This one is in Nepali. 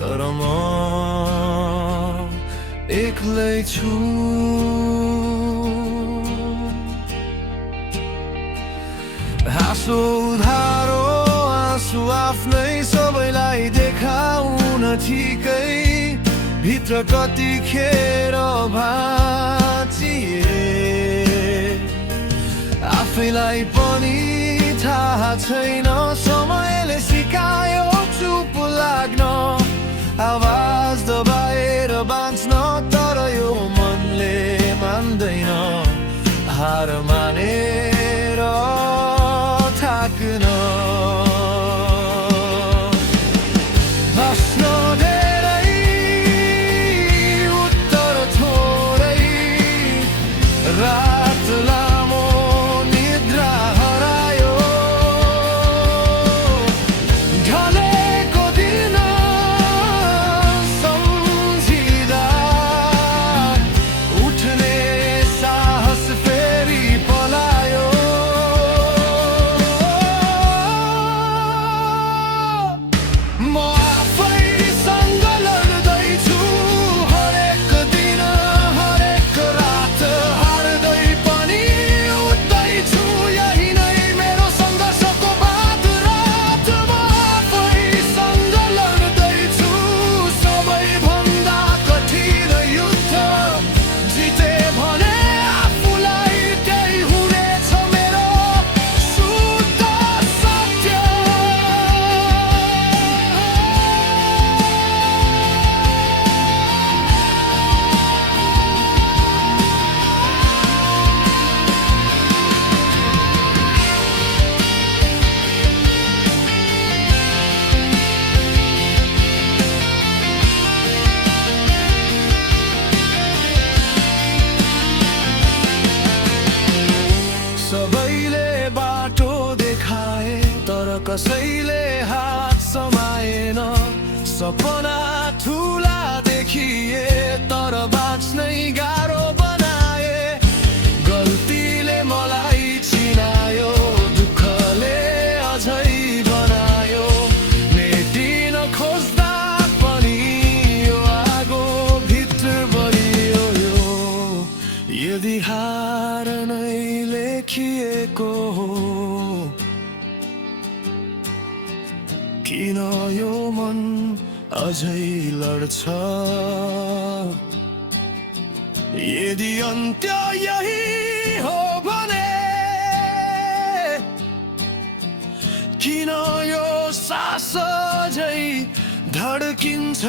तर म एक्लै छु। हाँसो उधारो आँसु आफ्नै सबैलाई देखाउन ठिकै, भित्र कतिखेर भाँचिए आफैलाई पनि थाहा छैन। समयले सिकायो चुप लाग्न, आवाज दबाएर बाँच्न, तर यो मनले मान्दैन हार मानेर थाक्न। प्रश्न धेरै, उत्तर थोरै, रात लामो निद्रा हरायो, ढलेको दिन सम्झिँदा उठ्ने साहस फेरि पलायो। म आफैसँग लड्दैछु, हरेक दिन हरेक रात हार्दै पनि उठ्दैछु, यही नै मेरो सङ्घर्षको बात रात। म आफैसँग लड्दैछु, सबैभन्दा कठिन युद्ध, जिते भने आफूलाई त्यही हुनेछ मेरो शुद्ध सत्य। सबैले बाटो देखाए तर कसैले हात समाएन। सपना ठुला देखिए तर बाँच्नै गाह्रो बनाए। गल्तीले मलाई चिनायो, दुःखले अझै बनायो, मेटिन खोज्दा पनि यो आगो भित्र बलियो। यदि हार नै लेखिएको हो, किन यो मन अझै लड्छ? यदि अन्त्य यही हो भने किन यो सास अझै धड्किन्छ?